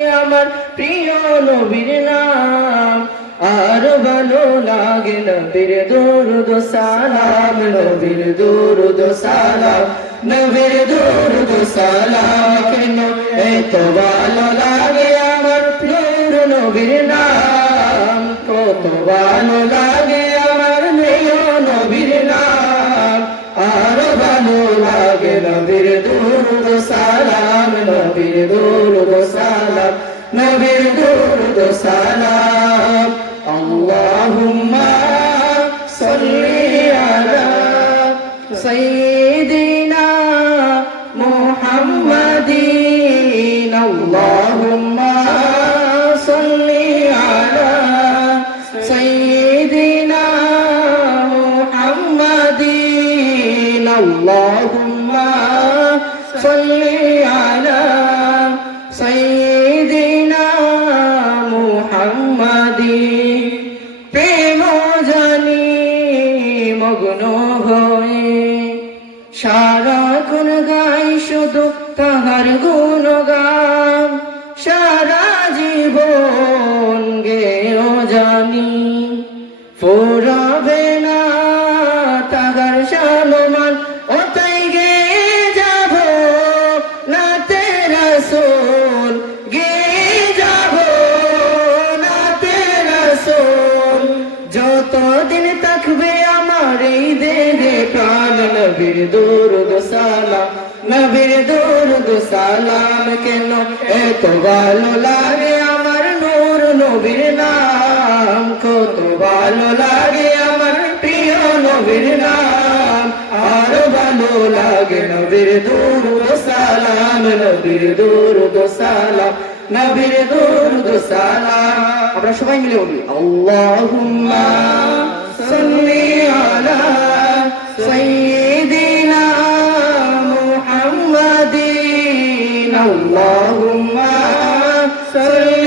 আমার প্রিয় নবীর নাম আর ভালো লাগে নবীর দুরুদ সালাম নবীর দুরুদ সালাম নবীর দুরুদ সালাম কেন এত ভালো লাগে আমার প্রিয় নবীর নাম কত ভালো লাগে আমার প্রিয় নবীর নাম আর ভালো লাগে নবীর দুরুদ সালাম নবীর দুরুদ সালাম নবীর দুরুদ সালাম আল্লাহুম্মা সাল্লি আলা সাইয়্যিদিনা মুহাম্মাদিন আল্লাহুম্মা সাল্লি আলা সাইয়্যিদিনা মুহাম্মাদিন আল্লাহুম্মা সাল্লি আলা সাইয়্যিদিনা মুহাম্মাদিন প্রেম জানি মগ্ন হয়ে সারাক্ষণ গাই শুধু তাহার গুণগান সারা জীবন গেও জানি ফুরাবে না তাহার শালমান ও তাই গে যাব না তেরা সোল গে যাব না তেরা সোল যতদিন থাকবে আমার এই দেহে প্রাণ নবীর দুরুদ সালাম নবীর দুরুদ সালাম কেন এত ভালো লাগে আমার নূর নবীর নাম কত ভালো লাগে আমার প্রিয় নবীর নাম আর ভালো লাগে নবীর দুরুদ সালাম নবীর দুরুদ সালাম নবীর দুরুদ সালাম আমরা সবাই মিলে বলি আল্লাহুম্মা সাল্লি আলা সাইয়্যিদিনা মুহাম্মাদিন আল্লাহুম্মা সাল্লি